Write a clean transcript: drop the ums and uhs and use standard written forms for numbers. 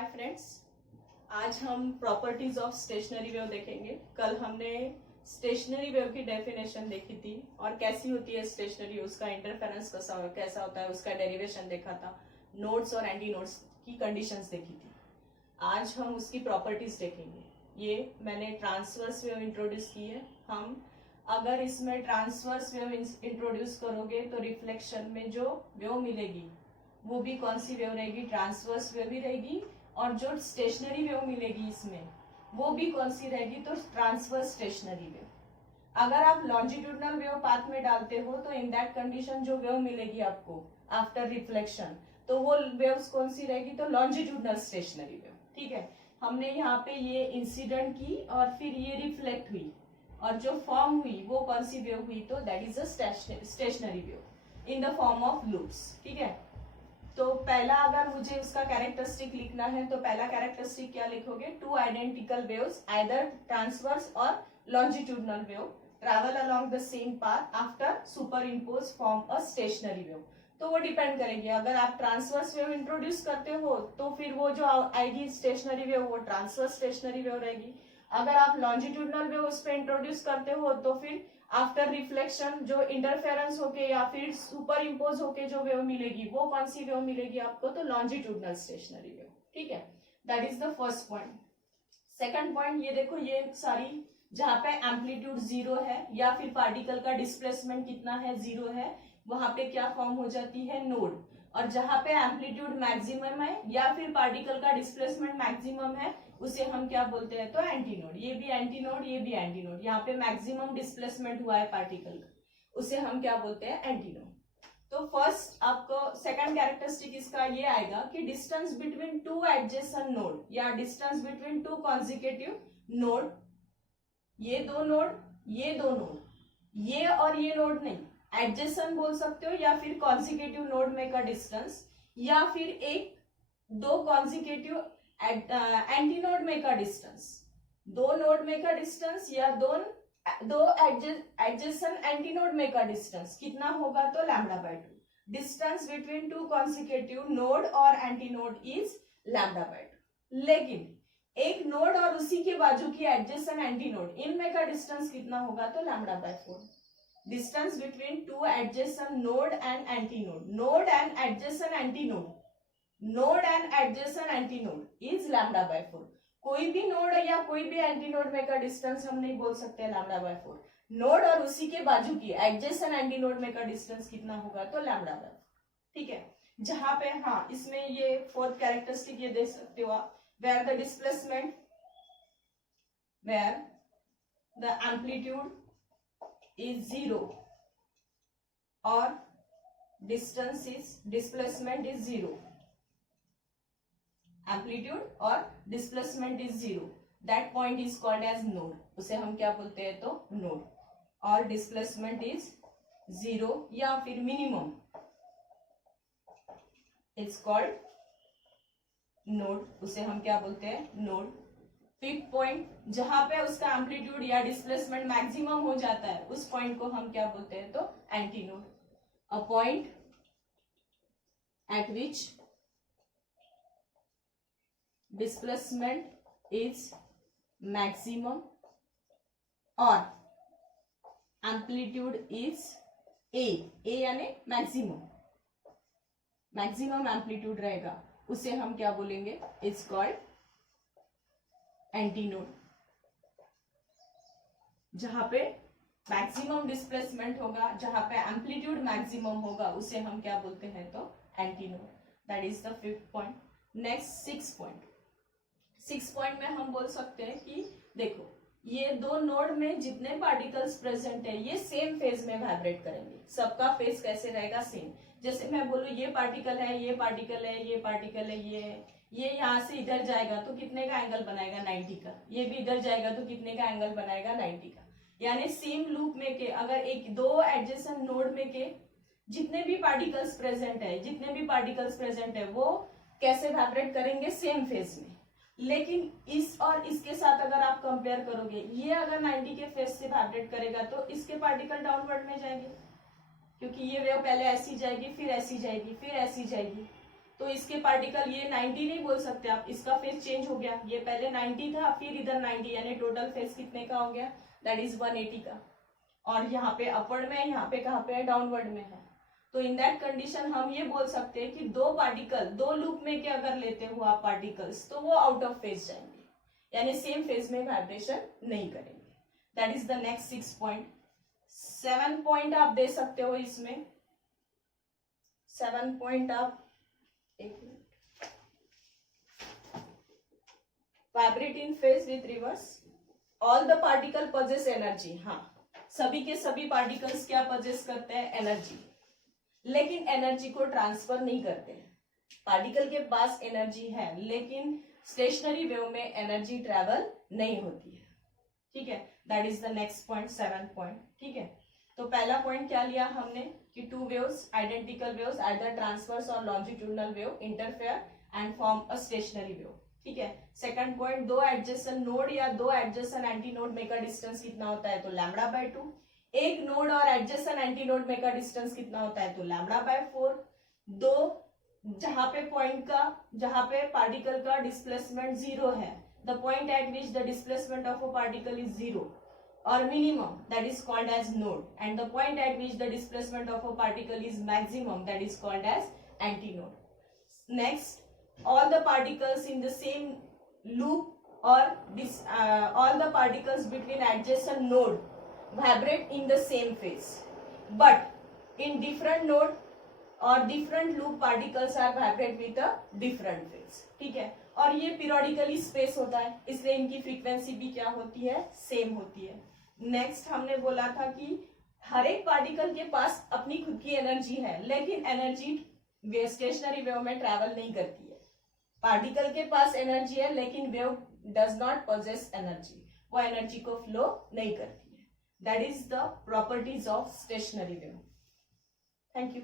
Hi friends, आज हम properties of stationary wave देखेंगे। कल हमने स्टेशनरी वेव की डेफिनेशन देखी थी और कैसी होती है स्टेशनरी, उसका इंटरफेरेंस कैसा होता है, उसका डेरिवेशन देखा था, नोड्स और एंटी नोड्स की कंडीशंस देखी थी। आज हम उसकी प्रॉपर्टीज देखेंगे। ये मैंने ट्रांसवर्स वेव इंट्रोड्यूस की है। हम अगर इसमें ट्रांसवर्स वेव इंट्रोड्यूस करोगे तो रिफ्लेक्शन में जो वेव मिलेगी वो भी कौन सी वेव रहेगी, ट्रांसवर्स वेव भी रहेगी, और जो स्टेशनरी वेव मिलेगी इसमें वो भी कौन सी रहेगी, तो ट्रांसवर्स स्टेशनरी वेव। अगर आप लॉन्जिट्यूडनल वेव पाथ में डालते हो तो इन दैट कंडीशन जो वेव मिलेगी आपको आफ्टर रिफ्लेक्शन, तो वो वेव्स कौन सी रहेगी, तो लॉन्जिट्यूडनल स्टेशनरी वेव। ठीक है, हमने यहाँ पे ये इंसिडेंट की और फिर ये रिफ्लेक्ट हुई और जो फॉर्म हुई वो कौन सी वेव हुई, तो that is a stationary wave in the form of loops. ठीक है, तो पहला अगर मुझे उसका कैरेक्टरिस्टिक लिखना है तो पहला कैरेक्टरिस्टिक क्या लिखोगे, two identical waves either transverse और longitudinal wave travel along the same path after superimpose form a stationary wave. तो वो डिपेंड करेगी, अगर आप ट्रांसवर्स वेव इंट्रोड्यूस करते हो तो फिर वो जो आएगी स्टेशनरी वेव वो ट्रांसवर्स स्टेशनरी वेव रहेगी। अगर आप लॉन्जिट्यूडनल वेव उस पर इंट्रोड्यूस करते हो तो फिर आफ्टर रिफ्लेक्शन जो इंटरफेरेंस होके या फिर सुपर इम्पोज होके जो वेव मिलेगी वो कौन सी वेव मिलेगी आपको, तो लॉन्जिट्यूडनल स्टेशनरी वेव। ठीक है, that is the first point. Second point, ये देखो, ये सारी जहां पे एम्पलीट्यूड जीरो है या फिर पार्टिकल का डिस्प्लेसमेंट कितना है, जीरो है, वहां पे क्या फॉर्म हो जाती है, नोड। और जहां पे एम्पलीट्यूड मैक्सिमम है या फिर पार्टिकल का डिस्प्लेसमेंट मैक्सिमम है उसे हम क्या बोलते हैं, तो एंटी नोड। ये भी एंटी नोड, ये भी एंटी नोड। यहाँ पे मैक्सिमम डिस्प्लेसमेंट हुआ है पार्टिकल का, उसे हम क्या बोलते हैं, एंटी नोड। तो फर्स्ट आपको सेकंड कैरेक्टरिस्टिक इसका ये आएगा कि distance between two adjacent node या distance between two consecutive node, ये दो नोड, ये दो नोड, ये और ये नोड नहीं, एडजेसेंट बोल सकते हो या फिर कॉन्जिक्यूटिव नोड में का डिस्टेंस, या फिर एक दो कॉन्जिक्यूटिव एंटी नोड में का डिस्टेंस, दो नोड में का डिस्टेंस या दो एडजेसेंट एंटी नोड में का डिस्टेंस कितना होगा, तो lambda by two. Distance between two consecutive node और antinode is lambda by two. लेकिन एक नोड और उसी के बाजू की एडजेसेंट एंटी नोड, इनमें का डिस्टेंस कितना होगा, तो lambda bye 4। Distance between two adjacent node and anti node, node and adjacent anti node, node and adjacent anti node is lambda bye 4। कोई भी नोड या कोई भी एंटी नोड में का डिस्टेंस हम नहीं बोल सकते लैम्डा बाय 4। नोड और उसी के बाजू की एडजेसेंट एंटी नोड में का डिस्टेंस कितना होगा, तो लैम्डा बाय 4। ठीक है, जहां पे हाँ इसमें ये फोर्थ कैरेक्टरिस्टिक ये दे सकते हो आप, where the displacement, where the amplitude is zero or distance is displacement is zero, amplitude or displacement is zero, that point is called as node। उसे हम क्या बोलते हैं, तो node। और displacement is zero या फिर minimum is called नोड, उसे हम क्या बोलते हैं, नोड। फिफ्थ पॉइंट, जहां पे उसका एम्पलीट्यूड या डिस्प्लेसमेंट मैक्सिमम हो जाता है उस पॉइंट को हम क्या बोलते हैं, तो anti node. A point eight which displacement is maximum और एम्पलीट्यूड इज ए यानी मैक्सिमम, मैक्सिमम एम्पलीट्यूड रहेगा, उसे हम क्या बोलेंगे, इट्स कॉल्ड एंटी नोड। जहां पे मैक्सिमम डिस्प्लेसमेंट होगा, जहां पे एम्पलीट्यूड मैक्सिमम होगा उसे हम क्या बोलते हैं, तो anti node. That is the fifth point. Next six point. Six point में हम बोल सकते हैं कि देखो, ये दो नोड में जितने पार्टिकल्स प्रेजेंट है ये सेम फेज में वाइब्रेट करेंगे। सबका फेज कैसे रहेगा, सेम। जैसे मैं बोलूं ये पार्टिकल है, ये पार्टिकल है, ये पार्टिकल है, ये यहाँ से इधर जाएगा तो कितने का एंगल बनाएगा, 90 का। ये भी इधर जाएगा तो कितने का एंगल बनाएगा, 90 का। यानी सेम लूप में के अगर एक दो एडजेसेंट नोड में के जितने भी पार्टिकल्स प्रेजेंट है वो कैसे वाइब्रेट करेंगे, सेम फेज में। लेकिन इस और इसके साथ अगर आप कंपेयर करोगे, ये अगर 90 के फेज से वाइब्रेट करेगा तो इसके पार्टिकल डाउनवर्ड में जाएंगे, क्योंकि ये वेव पहले ऐसी जाएगी, फिर ऐसी जाएगी, फिर ऐसी जाएगी। तो इसके पार्टिकल ये 90 नहीं बोल सकते आप, इसका फेज चेंज हो गया, ये पहले 90 था फिर इधर 90, यानी टोटल फेज कितने का हो गया, दैट इज 180 का। और यहाँ पे अपवर्ड में है, यहाँ पे कहाँ पे है, डाउनवर्ड में है। तो इन दैट कंडीशन हम ये बोल सकते हैं कि दो पार्टिकल दो लूप में के अगर लेते हो आप पार्टिकल्स तो वो आउट ऑफ फेज जाएंगे, यानी सेम फेज में वाइब्रेशन नहीं करेंगे। That is the next 6 point. 7 point आप दे सकते हो इसमें। 7 पॉइंट आप, एक minute, vibrate in phase with reverse, all the particle possess energy. हाँ, सभी के सभी पार्टिकल्स क्या पजेस करते हैं, एनर्जी, लेकिन एनर्जी को ट्रांसफर नहीं करते हैं। पार्टिकल के पास एनर्जी है लेकिन स्टेशनरी वेव में एनर्जी ट्रेवल नहीं होती है। ठीक है, that is the next point, 7 point. ठीक है, तो पहला पॉइंट क्या लिया हमने कि two waves, identical waves either transverse और longitudinal wave interfere and form a stationary wave. ठीक है, सेकंड पॉइंट, दो एडजेसेंट नोड या दो एडजेसेंट एंटी नोड में का डिस्टेंस कितना होता है, तो λ/2। एक नोड और एडजेसेंट एंटी नोड में का डिस्टेंस कितना होता है, तो λ/4। दो, जहां पे पॉइंट का, जहां पे पार्टिकल का डिस्प्लेसमेंट 0 है, the point eight which the displacement of a particle is 0 or minimum, that is called as node, and the point at which the displacement of a particle is maximum, that is called as antinode. Next, all the particles in the same loop or all the particles between adjacent node vibrate in the same phase, but in different node or different loop particles are vibrate with a different phase. ठीक है, और ये periodically space होता है, इसलिए इनकी frequency भी क्या होती है, सेम होती है। नेक्स्ट हमने बोला था कि हर एक पार्टिकल के पास अपनी खुद की एनर्जी है, लेकिन एनर्जी स्टेशनरी वेव में ट्रैवल नहीं करती है। पार्टिकल के पास एनर्जी है लेकिन wave does not possess energy, वो एनर्जी को फ्लो नहीं करती है। That is the properties of stationary wave. Thank you.